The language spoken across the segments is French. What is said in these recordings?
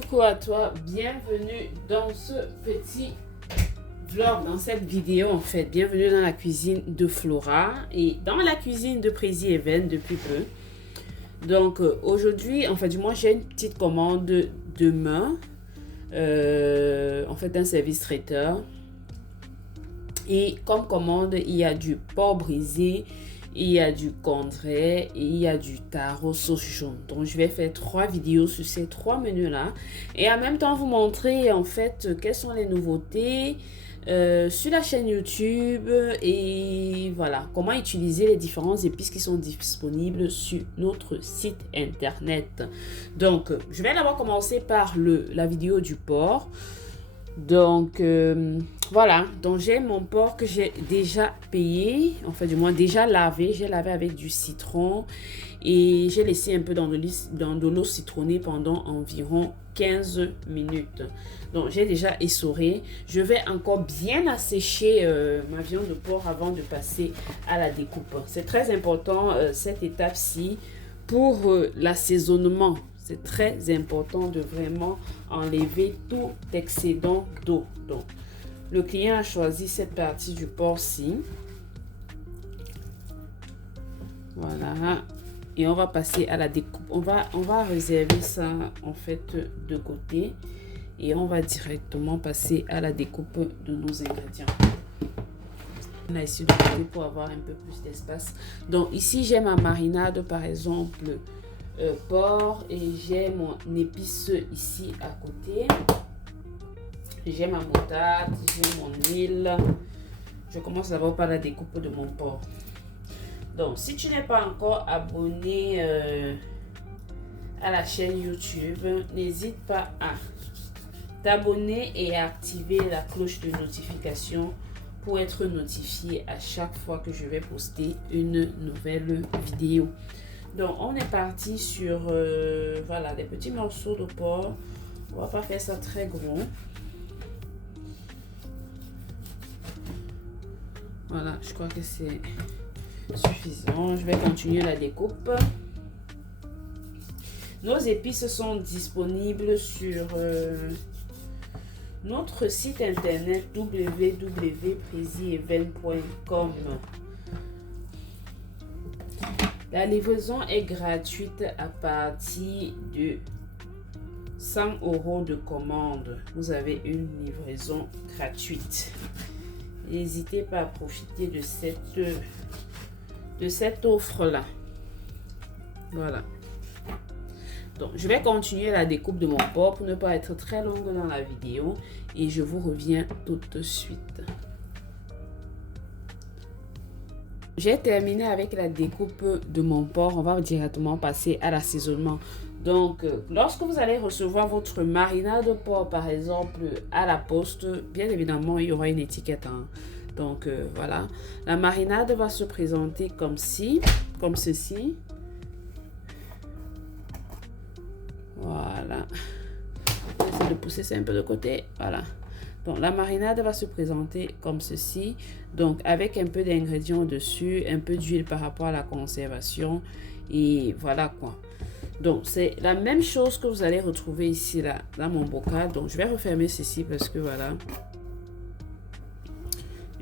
Coucou à toi, bienvenue dans ce petit vlog, dans cette vidéo en fait. Bienvenue dans la cuisine de Flora et dans la cuisine de Prezi Even depuis peu. Donc aujourd'hui, en fait du moins j'ai une petite commande demain, en fait un service traiteur. Et comme commande, il y a du porc brisé, il y a du condré et il y a du taro sauce jaune. Donc je vais faire 3 vidéos sur ces 3 menus là et en même temps vous montrer en fait quelles sont les nouveautés sur la chaîne YouTube et voilà comment utiliser les différentes épices qui sont disponibles sur notre site internet. Donc je vais d'abord commencer par la vidéo du porc. Donc voilà, donc j'ai mon porc que j'ai déjà payé, en fait du moins déjà lavé. J'ai lavé avec du citron et j'ai laissé un peu dans de l'eau citronnée pendant environ 15 minutes. Donc j'ai déjà essoré. Je vais encore bien assécher ma viande de porc avant de passer à la découpe. C'est très important cette étape-ci pour l'assaisonnement. C'est très important de vraiment enlever tout excédent d'eau. Donc, le client a choisi cette partie du porc-ci. Voilà. Et on va passer à la découpe. On va réserver ça en fait de côté. Et on va directement passer à la découpe de nos ingrédients. On a ici de côté pour avoir un peu plus d'espace. Donc ici, j'ai ma marinade par exemple. Porc et j'ai mon épice ici à côté. J'ai ma moutarde, j'ai mon huile. Je commence d'abord par la découpe de mon porc. Donc si tu n'es pas encore abonné à la chaîne YouTube, n'hésite pas à t'abonner et à activer la cloche de notification pour être notifié à chaque fois que je vais poster une nouvelle vidéo. Donc on est parti sur voilà des petits morceaux de porc. On va pas faire ça très gros. Voilà, je crois que c'est suffisant. Je vais continuer la découpe. Nos épices sont disponibles sur notre site internet www.prezieven.com. La livraison est gratuite à partir de 100 € de commande. Vous avez une livraison gratuite. N'hésitez pas à profiter de cette offre-là. Voilà. Donc, je vais continuer la découpe de mon porc pour ne pas être très longue dans la vidéo. Et je vous reviens tout de suite. J'ai terminé avec la découpe de mon porc. On va directement passer à l'assaisonnement. Donc, lorsque vous allez recevoir votre marinade de porc, par exemple, à la poste, bien évidemment, il y aura une étiquette. Hein. Donc, voilà. La marinade va se présenter comme ceci. Voilà. J'essaie de pousser ça un peu de côté. Voilà. Donc, la marinade va se présenter comme ceci. Donc, avec un peu d'ingrédients dessus, un peu d'huile par rapport à la conservation. Et voilà quoi. Donc, c'est la même chose que vous allez retrouver ici, là, dans mon bocal. Donc, je vais refermer ceci parce que voilà.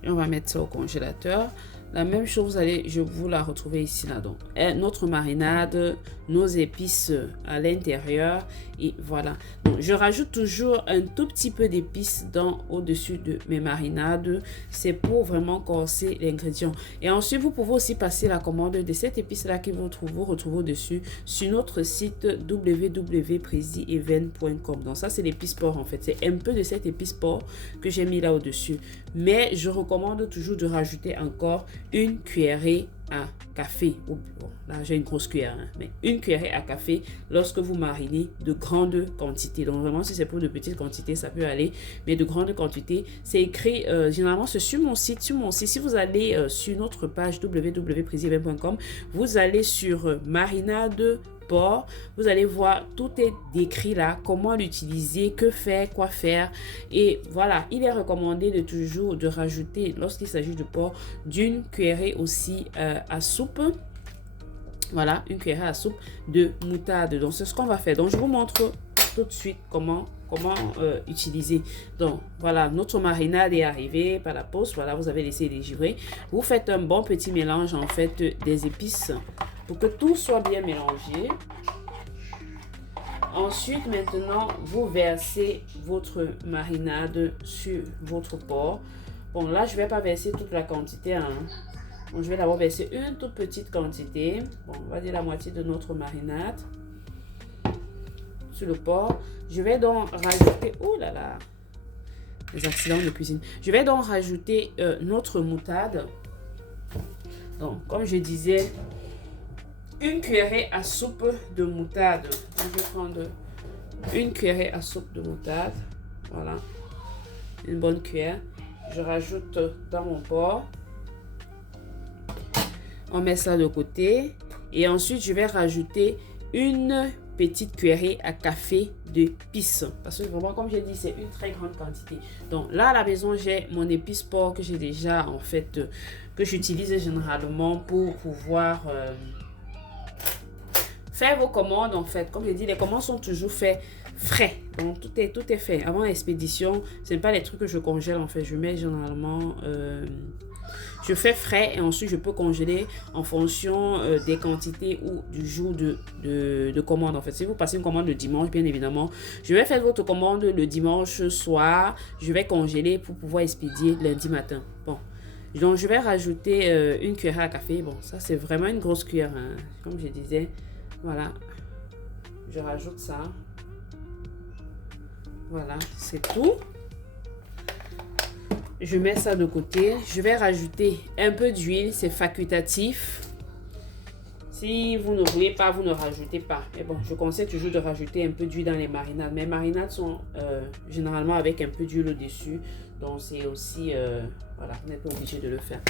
Et on va mettre ça au congélateur. La même chose, je vous la retrouver ici, là. Donc, notre marinade, nos épices à l'intérieur. Et voilà. Donc, je rajoute toujours un tout petit peu d'épices au-dessus de mes marinades. C'est pour vraiment corser l'ingrédient. Et ensuite, vous pouvez aussi passer la commande de cette épice-là que vous retrouvez au-dessus sur notre site www.prezieven.com. Donc, ça, c'est l'épice porc, en fait. C'est un peu de cette épice porc que j'ai mis là au-dessus. Mais je recommande toujours de rajouter encore une cuillerée à café. Bon, là j'ai une grosse cuillère, hein, mais une cuillerée à café lorsque vous marinez de grandes quantités. Donc vraiment, si c'est pour de petites quantités, ça peut aller, mais de grandes quantités, c'est écrit généralement c'est sur mon site. Si vous allez sur notre page www.prezieven.com, vous allez sur marinade porc, vous allez voir, tout est décrit là, comment l'utiliser, que faire, quoi faire. Et voilà, il est recommandé de toujours de rajouter, lorsqu'il s'agit de porc, d'une cuillerée aussi à soupe. Voilà, une cuillerée à soupe de moutarde. Donc c'est ce qu'on va faire. Donc je vous montre tout de suite comment utiliser. Donc voilà, notre marinade est arrivée par la poste. Voilà, vous avez laissé dégivrer. Vous faites un bon petit mélange en fait des épices pour que tout soit bien mélangé. Ensuite, maintenant, vous versez votre marinade sur votre porc. Bon, là, je ne vais pas verser toute la quantité. Hein. Bon, je vais d'abord verser une toute petite quantité. Bon, on va dire la moitié de notre marinade sur le porc. Je vais donc rajouter... Oh là là! Les accidents de cuisine. Je vais donc rajouter notre moutarde. Donc, comme je disais, une cuillerée à soupe de moutarde. Donc, je vais prendre une cuillerée à soupe de moutarde. Voilà. Une bonne cuillère. Je rajoute dans mon porc. On met ça de côté. Et ensuite, je vais rajouter une petite cuillerée à café d'épices. Parce que vraiment, comme j'ai dit, c'est une très grande quantité. Donc là, à la maison, j'ai mon épice porc que j'ai déjà, en fait, que j'utilise généralement pour pouvoir... faire vos commandes, en fait. Comme je dis, les commandes sont toujours faites frais. Donc, tout est fait. Avant l'expédition, ce n'est pas les trucs que je congèle, en fait. Je mets généralement... je fais frais et ensuite, je peux congeler en fonction des quantités ou du jour de commande, en fait. Si vous passez une commande le dimanche, bien évidemment, je vais faire votre commande le dimanche soir. Je vais congeler pour pouvoir expédier lundi matin. Bon. Donc, je vais rajouter une cuillère à café. Bon, ça, c'est vraiment une grosse cuillère, hein, comme je disais. Voilà, je rajoute ça. Voilà, c'est tout. Je mets ça de côté. Je vais rajouter un peu d'huile, c'est facultatif. Si vous ne voulez pas, vous ne rajoutez pas. Mais bon, je conseille toujours de rajouter un peu d'huile dans les marinades. Mes marinades sont généralement avec un peu d'huile au-dessus. Donc, c'est aussi... voilà, vous n'êtes pas obligé de le faire.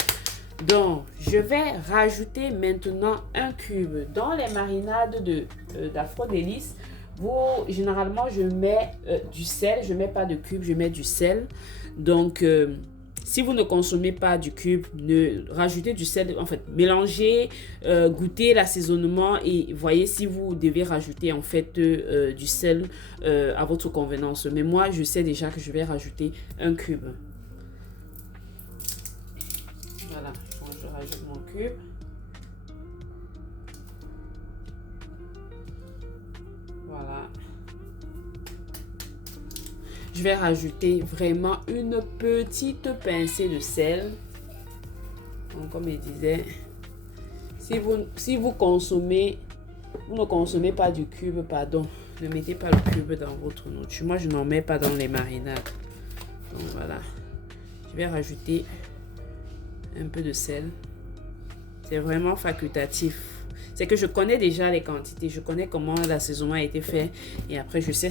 Donc, je vais rajouter maintenant un cube. Dans les marinades d'Afro Délices, généralement, je mets du sel. Je ne mets pas de cube, je mets du sel. Donc, si vous ne consommez pas du cube, rajoutez du sel. En fait, mélangez, goûtez l'assaisonnement et voyez si vous devez rajouter en fait du sel à votre convenance. Mais moi, je sais déjà que je vais rajouter un cube. Voilà, je rajoute mon cube. Voilà. Je vais rajouter vraiment une petite pincée de sel. Donc, comme je disais, si vous consommez, vous ne consommez pas du cube, pardon, ne mettez pas le cube dans votre nourriture. Moi, je n'en mets pas dans les marinades. Donc, voilà. Je vais rajouter un peu de sel. C'est vraiment facultatif. C'est que je connais déjà les quantités. Je connais comment l'assaisonnement a été fait. Et après, je sais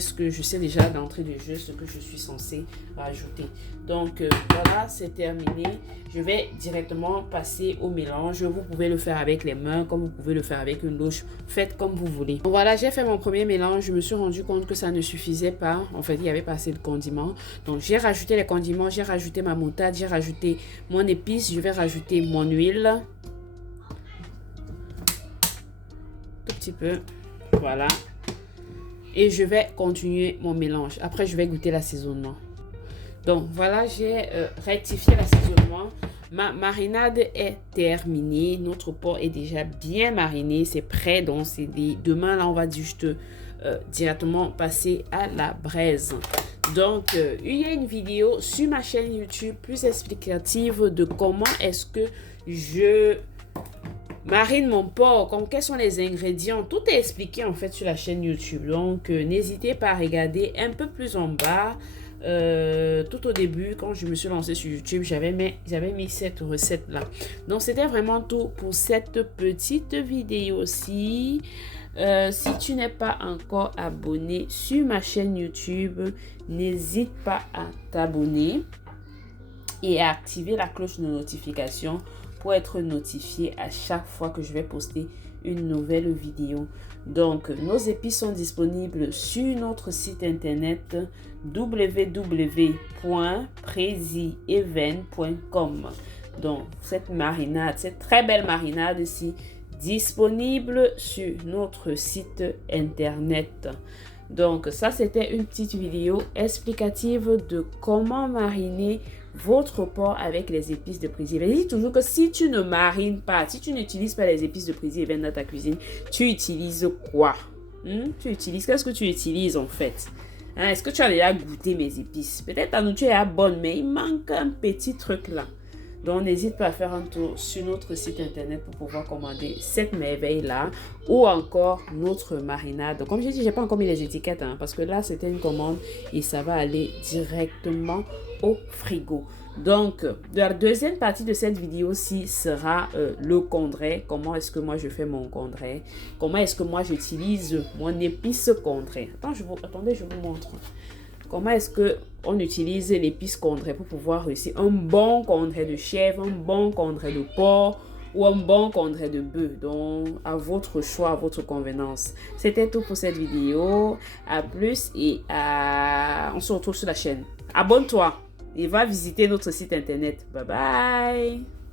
déjà d'entrée de jeu ce que je suis censée rajouter. Donc, voilà, c'est terminé. Je vais directement passer au mélange. Vous pouvez le faire avec les mains, comme vous pouvez le faire avec une louche. Faites comme vous voulez. Donc, voilà, j'ai fait mon premier mélange. Je me suis rendu compte que ça ne suffisait pas. En fait, il n'y avait pas assez de condiments. Donc, j'ai rajouté les condiments. J'ai rajouté ma moutarde. J'ai rajouté mon épice. Je vais rajouter mon huile. Tout petit peu. Voilà. Et je vais continuer mon mélange. Après, je vais goûter l'assaisonnement. Donc, voilà, j'ai rectifié l'assaisonnement. Ma marinade est terminée. Notre porc est déjà bien mariné. C'est prêt. Donc, demain, là, on va juste directement passer à la braise. Donc, il y a une vidéo sur ma chaîne YouTube plus explicative de comment est-ce que je marine mon porc, quels sont les ingrédients. Tout est expliqué en fait sur la chaîne YouTube. Donc, n'hésitez pas à regarder un peu plus en bas. Tout au début, quand je me suis lancée sur YouTube, j'avais mis cette recette là. Donc, c'était vraiment tout pour cette petite vidéo-ci. Si tu n'es pas encore abonné sur ma chaîne YouTube, n'hésite pas à t'abonner et à activer la cloche de notification pour être notifié à chaque fois que je vais poster une nouvelle vidéo. Donc, nos épices sont disponibles sur notre site internet www.prezieven.com. Donc, cette marinade, cette très belle marinade ici, disponible sur notre site internet. Donc ça, c'était une petite vidéo explicative de comment mariner votre porc avec les épices de Prisi Even. Je dis toujours que si tu ne marines pas, si tu n'utilises pas les épices de Prisi Even dans ta cuisine, tu utilises quoi? Qu'est-ce que tu utilises en fait? Est-ce que tu as déjà goûté mes épices? Peut-être ta nourriture est bonne, mais il manque un petit truc là. Donc, n'hésite pas à faire un tour sur notre site internet pour pouvoir commander cette merveille-là ou encore notre marinade. Comme je dis, je n'ai pas encore mis les étiquettes parce que là, c'était une commande et ça va aller directement au frigo. Donc, la deuxième partie de cette vidéo-ci sera le condré. Comment est-ce que moi je fais mon condré? Comment est-ce que moi j'utilise mon épice condré? Attendez, je vous montre. Comment est-ce qu'on utilise l'épice condré pour pouvoir réussir un bon condré de chèvre, un bon condré de porc ou un bon condré de bœuf. Donc, à votre choix, à votre convenance. C'était tout pour cette vidéo. À plus et on se retrouve sur la chaîne. Abonne-toi et va visiter notre site internet. Bye bye!